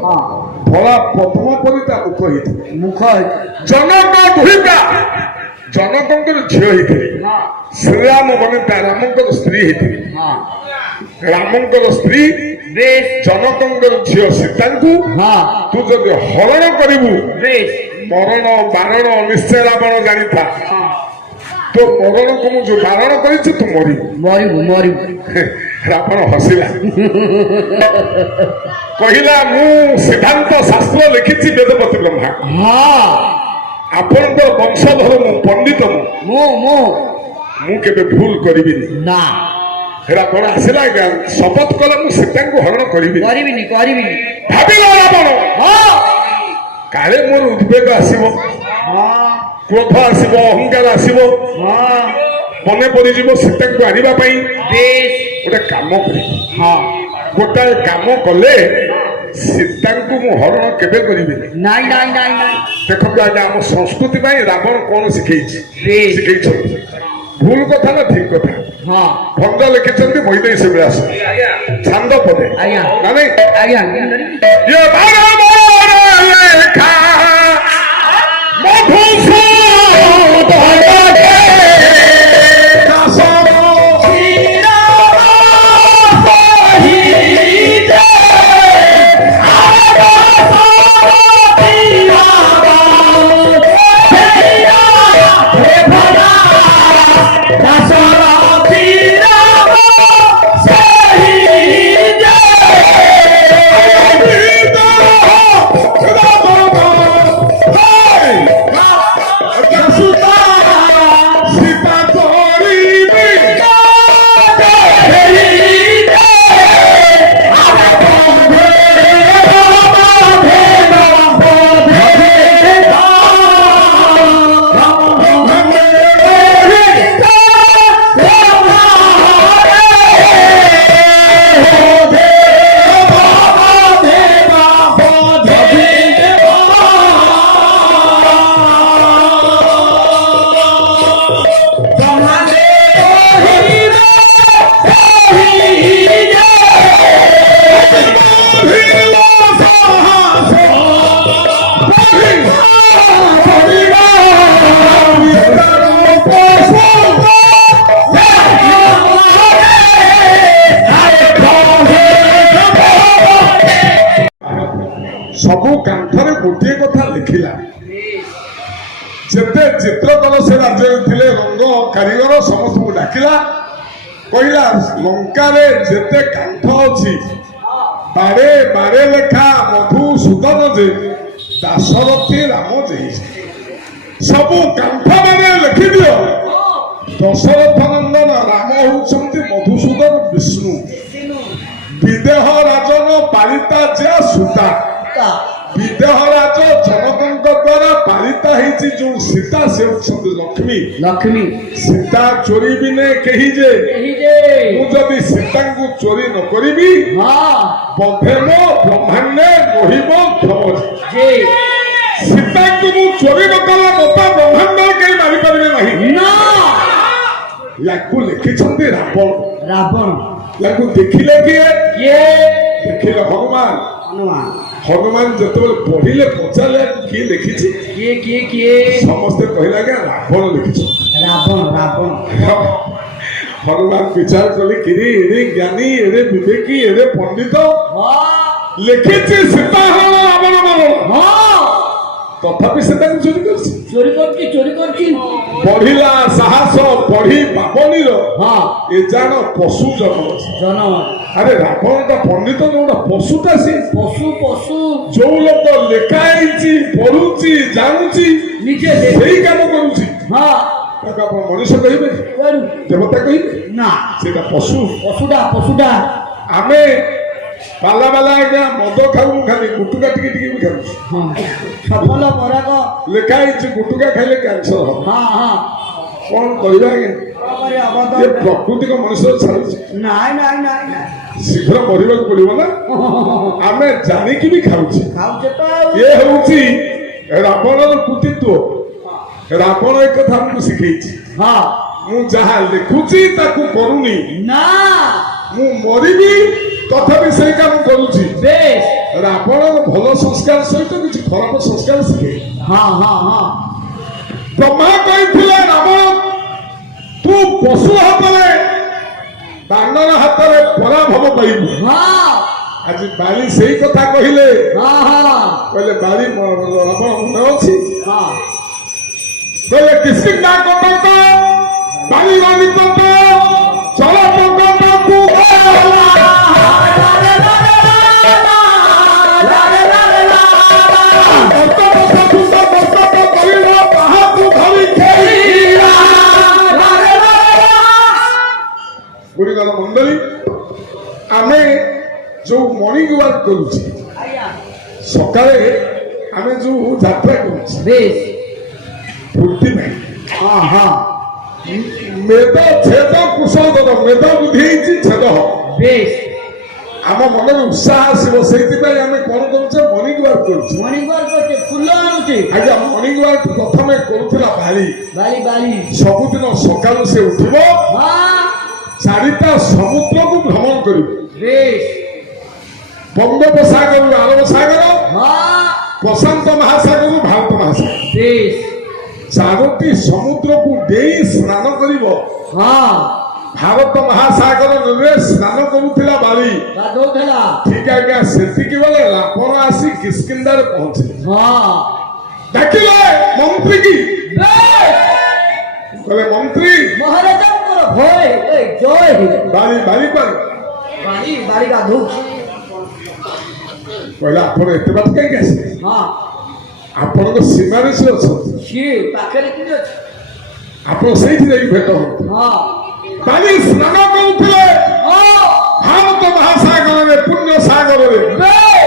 ଧଳା ପ୍ରଥମ ପରି ତା ମୁଖ ହେଇଥିଲା। ଜନକ ଭୂମିକା ଜନକଙ୍କର ଝିଅ ହେଇଥିଲେ। ଶ୍ରୀରାମ ମାନେ ରାମଙ୍କର ସ୍ତ୍ରୀ ହେଇଥିଲେ। ରାମଙ୍କର ସ୍ତ୍ରୀ ଜନକଙ୍କର ଝିଅ ସୀତାଙ୍କୁ ତୁ ଯଦି ହରଣ କରିବୁ ମରଣ ବାରଣ ନିଶ୍ଚୟ ରାବଣ ଜାଣିଥା। ତୋ ମରଣକୁ ମୁଁ ଯୋଉ ବାରଣ କରିଛି ତୁ ମରିବୁ। ରାବଣ ହସିଲା କହିଲା ମୁଁ ସିଦ୍ଧାନ୍ତ ଶାସ୍ତ୍ର ଲେଖିଛି ବେଦପତି ବ୍ରହ୍ମା। ଆପଣଙ୍କର ବଂଶଧର ମୁଁ ପଣ୍ଡିତ ମୁଁ କେବେ ଭୁଲ କରିବିନି। ରାବଣ ଆସିଲା ଶପଥ କଲା ମୁଁ ସୀତାଙ୍କୁ ହରଣ କରିବିନି। ଭାବିଲା ରାବଣ କାଳେ ମୋର ଉଦ୍ବେଗ ଆସିବ, କ୍ରୋଧ ଆସିବ, ଅହଙ୍କାର ଆସିବ, ମନେ ପଡିଯିବ ସୀତାଙ୍କୁ ଆଣିବା ପାଇଁ। ଗୋଟେ କାମ କରିବି, ଗୋଟାଏ କାମ କଲେ ସୀତାଙ୍କୁ ମୁଁ ହରଣ କେବେ କରିବିନି। ଦେଖନ୍ତୁ ଆଜ୍ଞା ଆମ ସଂସ୍କୃତି ପାଇଁ ରାବଣ କଣ ଶିଖେଇଛନ୍ତି? ଭୁଲ କଥା ନା ଠିକ କଥା? ଭଙ୍ଗ ଲେଖିଛନ୍ତି ବୈଦେଶୀ ବିଳାସ ଛାନ୍ଦ ପଦେ ସବୁ କାନ୍ଥରେ ଗୋଟିଏ କଥା ଲେଖିଲା। ଯେତେ ଚିତ୍ରକର ସେ ରାଜ୍ୟରେ ଥିଲେ ରଙ୍ଗ କାରିଗର ସମସ୍ତଙ୍କୁ ଡାକିଲା, କହିଲା ଲଙ୍କାରେ ଯେତେ କାନ୍ଥ ଅଛି ବାରେ ବାରେ ଲେଖା ମଧୁସୂଦନ ଯେ ଦାଶରଥୀ ରାମ ଯେ ସବୁ କାନ୍ଥ ମାନେ ଲେଖିଦିଅ ଦଶରଥ ନନ୍ଦନ ରାମ ହଉଛନ୍ତି ମଧୁସୂଦନ ବିଷ୍ଣୁ, ବିଦେହ ରାଜନ ପାରିତା ଯେ ସୀତା, ବିଦେହ ରାଜ ଜନକଙ୍କ ଦ୍ୱାରା ପାରିତା ହେଇଛି ଯୋଉ ସୀତା ସେ ହଉଛନ୍ତି ଲକ୍ଷ୍ମୀ। ସୀତା ଚୋରି ବିନେ କେହି ଯେ ମୁଁ ଯଦି ସୀତାଙ୍କୁ ଚୋରି ନ କରିବି ବଧେ ମୋ ବ୍ରହ୍ମାଣ୍ଡେ ରହିବ କ୍ଷମ। ସୀତାଙ୍କୁ ମୁଁ ଚୋରି ନ କଲେ ମତେ ବ୍ରହ୍ମାଣ୍ଡ କେହି ମାରିପାରିବେ ନାହିଁ। ୟାକୁ ଲେଖିଛନ୍ତି ରାବଣ। ୟାକୁ ଦେଖିଲେ କିଏ? ଦେଖିଲେ ହନୁମାନ ଯେତେବେଳେ ପଢିଲେ ପଚାରିଲେ କିଏ ଲେଖିଛି, କିଏ ସମସ୍ତେ କହିଲେ ଆଜ୍ଞା ରାବଣ ଲେଖିଛନ୍ତି। ହନୁମାନ ବିଚାର କଲେ କିରେ ଏରେ ଜ୍ଞାନୀ, ଏରେ ବିବେକୀ, ଏରେ ପଣ୍ଡିତ ଲେଖିଛି ସୀତା ହରଣ ରାବଣ ମରଣ। ତଥାପି ସେ ତାଙ୍କୁ ଚୋରି କରିଛି। ବଢିଲା ସାହସ ବଢି ବାବନୀର ଏ ଜାଣ ପଶୁ ଜନ୍ମ। ଆରେ ରାବଣଟା ପଣ୍ଡିତ ଯୋଉଟା ପଶୁଟା ସେ ପଶୁ ଯୋଉ ଲୋକ ଲେଖା ହେଇଛି ପଢୁଛି ଜାଣୁଛି ନିଜେ ସେଇ କାମ କରୁଛି ତାକୁ ଆପଣ ମଣିଷ କହିବେ, ଦେବତା କହିବେ ନା, ସେଇଟା ପଶୁଟା। ଆମେ ବାଲା ଆଜ୍ଞା ମଦ ଖାଉ ଖାଲି ଗୁଟୁକା ଟିକେ ବି ଖାଉଛୁ। ଲେଖା ହେଇଛି ଗୁଟୁକା ଖାଇଲେ କ୍ୟାନ୍ସର ହବ। କଣ କରିବା ଆଜ୍ଞା? ପ୍ରକୃତିକ ମଣିଷ ଛାଡୁଛି ଶୀଘ୍ର ମରିବାକୁ ପଡିବ ନା। ଆମେ ଜାଣିକି ବି ଖାଉଛେ। ଇଏ ହଉଛି ରାବଣର କୃତିତ୍ୱ। ରାବଣ ଏ କଥା ଆମକୁ ଶିଖେଇଛି। ମୁଁ ଯାହା ଲେଖୁଛି ତାକୁ କରୁନି, ମୁଁ ମରିବି ତଥାପି ସେଇ କାମ କରୁଛି। ରାବଣ ଭଲ ସଂସ୍କାର ସହିତ କିଛି ଖରାପ ସଂସ୍କାର ଶିଖେ। ହଁ ହଁ ହଁ ବ୍ରହ୍ମା କହିଥିଲେ ରାବଣ ତୁ ପଶୁ ହାତରେ ବାନର ହାତରେ ପରାଭବ ପାଇବୁ। ହଁ ଆଜି ବାଲି ସେଇ କଥା କହିଲେ। ହଁ ହଁ କହିଲେ ବାଲି ରାବଣ ମନେ ଅଛି। ହଁ କହିଲେ କିସ୍କିନ୍ଦା କଟକ ବାଲି ବାଲି ତନ୍ତ ଚଳ ତନ୍ତକୁ ଗୁଡିକର ମଣ୍ଡଳୀ ଆମେ ଯୋଉ ମର୍ଣ୍ଣିଂ ୱାକ୍ କରୁଛେ ଆଜ୍ଞା ସକାଳେ ଆମେ ଯୋଉ ଯାତ୍ରା କରୁଛେ ବେଶ ଫୁର୍ତ୍ତି ନାହିଁ। ହଁ ହଁ ମେଦ ଛେଦ କୁଶଳ ମେଦ ବୁଦ୍ଧି ହେଇଛି ଛେଦ ହବ। ବେଶ ଆମ ମନରେ ଉତ୍ସାହ ଆସିବ ସେଇଥିପାଇଁ ଆମେ କଣ କରୁଛେ ମର୍ଣ୍ଣିଂ ୱାକ୍ କରୁଛେ। ମର୍ଣ୍ଣିଂ ୱାକ୍ କରୁଛେ ଫୁଲ ଆଣୁଛେ ଆଜ୍ଞା ମର୍ଣ୍ଣିଂ ୱାକ୍ ପ୍ରଥମେ କରୁଥିଲା ବାଲି। ବାଲି ବାଲି ସବୁଦିନ ସକାଳୁ ସେ ଉଠିବ ହଁ 4ଟା ସମୁଦ୍ରକୁ ଭ୍ରମଣ କରିବ। ବେଶ ବଙ୍ଗୋପସାଗରରୁ ଆରବ ସାଗର ହଁ ପ୍ରଶାନ୍ତ ମହାସାଗରରୁ ଭାରତ ମହାସାଗର ବେଶ 4ଟି ସମୁଦ୍ରକୁ ଡେଇଁ ସ୍ନାନ କରିବ। ହଁ ଭାରତ ମହାସାଗର ନଦୀରେ ସ୍ନାନ କରୁଥିଲା ବାଲି। ଗାଧଉଥିଲା ଠିକ ଆଜ୍ଞା ସେତିକି ବେଳେ ରାବଣ ଆସି କିସ୍କିନ୍ଦାରେ ପହଞ୍ଚିଲେ। ହଁ ଡାକିଲେ ମନ୍ତ୍ରୀ କି ବେଶ କହିଲେ ମନ୍ତ୍ରୀ ମହାରାଜାଙ୍କର ଭୟ ଏ ଜୟ ବାଲି ବାଲି ପାଣି ବାଲି ବାଲି ଗାଧଉଛି କହିଲେ ଆପଣ ଏତେ ବାଟ କାହିଁକି ଆସିଲେ ହଁ ଆପଣଙ୍କ ସୀମାରେ ସେ ଅଛନ୍ତି ସିଏ ପାଖରେ କିଏ ଅଛି ଆପଣ ସେଇଠି ଯାଇକି ଭେଟ ହୁଅନ୍ତୁ। ହଁ ବାଲି ସ୍ନାନ କରୁଥିଲେ ହଁ ଭାରତ ମହାସାଗରରେ ପୁଣ୍ୟ ସାଗରରେ। ବେଶ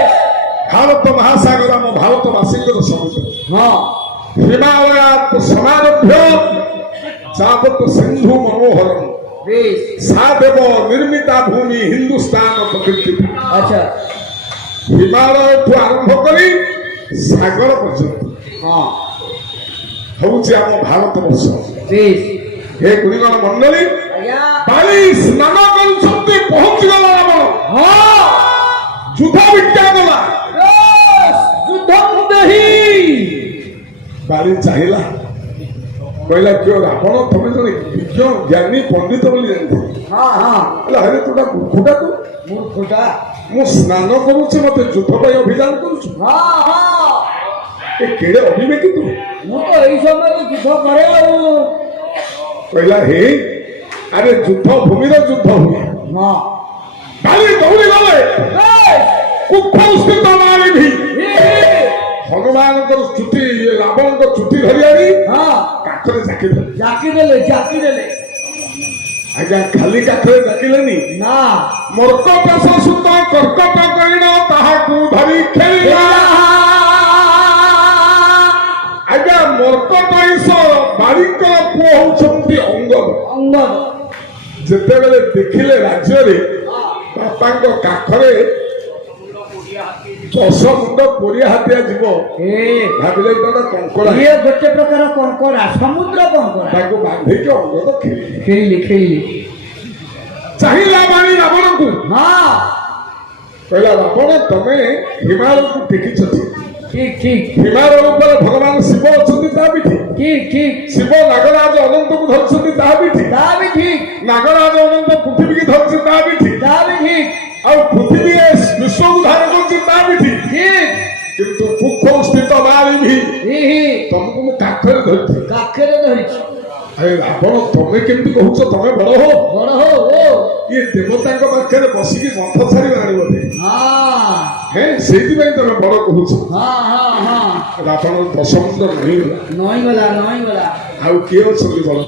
ଭାରତ ମହାସାଗର ଆମ ଭାରତବାସୀଙ୍କର ସମୁଦ୍ର। ହଁ ହିମାଳୟ ସମାରଭ୍ୟ ଯାବତ ସିନ୍ଧୁ ମନୋହରମ ବେଶ ସା ଦେବ ନିର୍ମିତା ଭୂମି ହିନ୍ଦୁସ୍ତାନ ପ୍ରକୃତି। ଆଚ୍ଛା ହିମାଳୟଠୁ ଆରମ୍ଭ କରି ସାଗର ପର୍ଯ୍ୟନ୍ତ ହଁ ହଉଛି ଆମ ଭାରତ ବର୍ଷ। ବେଶ ହେ ଗୁରୁଗଣ ମଣ୍ଡଳୀ ଆଜ୍ଞା ବାଲି ସ୍ନାନ କରୁଛନ୍ତି ପହଞ୍ଚିଗଲା ରାବଣ। ହଁ ଯୁଦ୍ଧ ବିଜ୍ଞା ଗଲା। ବେଶ ଯୁଦ୍ଧଂ ଦେହି ବାଲି ଚାହିଁଲା କହିଲା କିଏ ରାବଣ ତମେ ଜଣେ ବିଜ୍ଞ ଜ୍ଞାନୀ ପଣ୍ଡିତ ବୋଲି ଜାଣିଥିଲି। ହଁ ହଁ କହିଲା ଆରେ ତୋଟା ମୂର୍ଖଟା ତୁ ମୂର୍ଖଟା ମୁଁ ସ୍ନାନ କରୁଛି ମତେ ଯୁଦ୍ଧ ପାଇଁ ଅଭିଯାନ କରୁଛୁ ହଁ ହଁ ଏ କେଡେ ଅବିବେକୀ ତୁ। ମୁଁ ତ ଏଇ ସମୟରେ ଯୁଦ୍ଧ କରେ ଆଉ କହିଲା ହେ ଆରେ ଯୁଦ୍ଧ ଭୂମିର ଯୁଦ୍ଧ ହୁଏ। ହଁ ବାଲି ଦୌଡ଼ି ଗଲେ ବେଶ କୁଫସ୍ଥିତ ମାରିଭି ହନୁମାନଙ୍କର ଚୁଟି ରାବଣଙ୍କ ଚୁଟି ଧରି ଆଣି ହଁ କାଠରେ ଜାକିଦେଲେ। ଜାକି ଦେଲେ ଆଜ୍ଞା ଖାଲି କାଠରେ ଜାକିଲେନି ନା ମର୍କଟ ସୁତ କର୍କଟ କରିଣ ତାହାକୁ ଧରି ଖେଳିଲା। ଆଜ୍ଞା ମର୍କଟ ବାରିଙ୍କର ପୁଅ ହଉଛନ୍ତି ଅଙ୍ଗଦ। ଅଙ୍ଗଦ ଯେତେବେଳେ ଦେଖିଲେ ରାଜ୍ୟରେ ବାପାଙ୍କ କାଖରେ 10 ମୁଣ୍ଡ କୋଡ଼ିଆ ହାତିଆ ଯିବ ଏ ଭାବିଲେ ଏଇଟା କଙ୍କଡା ଇଏ ଗୋଟେ ପ୍ରକାର କଙ୍କଡା ସମୁଦ୍ର କଙ୍କଡା ତାକୁ ବାନ୍ଧିକି ଅଙ୍ଗଦ ଖେଳିଲେ। ଖେଳିଲି ଚାହିଁଲା ବାଣୀ ରାବଣକୁ ହଁ କହିଲା ରାବଣ ତମେ ହିମାଳୟକୁ ଟେକିଛ ଠିକ ହିମାଳୟ ଉପରେ ଭଗବାନ ଶିବ ଅଛନ୍ତି ତାହା ବି ଠିକ ଶିବ ନାଗରାଜ ଅନନ୍ତକୁ ଧରିଛନ୍ତି ତାହା ବି ଠିକ ନାଗରାଜ ଅନନ୍ତ ପୃଥିବୀକି ଧରିଛି ତାହା ବି ଠିକ ଆଉ ପୃଥିବୀ ବିଶ୍ୱକୁ ଧାର କରୁଛି ତାହା ବି ଠିକ କିନ୍ତୁ କୁଖ ସ୍ଥିତ ମାରିଭି ତମକୁ ମୁଁ କାଖରେ ଧରିଛି। ଆରେ ରାବଣ ତମେ କେମିତି କହୁଛ ତମେ ବଡ ହୋ ଇଏ ଦେବତାଙ୍କ ପାଖରେ ବସିକି ମନ୍ଥ ଛାଡ଼ିଲାଣି ବୋଧେ ହେଁ ସେଇଥିପାଇଁ ତମେ ବଡ କହୁଛ। ରାବଣ 10 ମୁଣ୍ଡ ନଇଁଗଲା। ନଇଁଗଲା ଆଉ କିଏ ଅଛନ୍ତି ବଡ?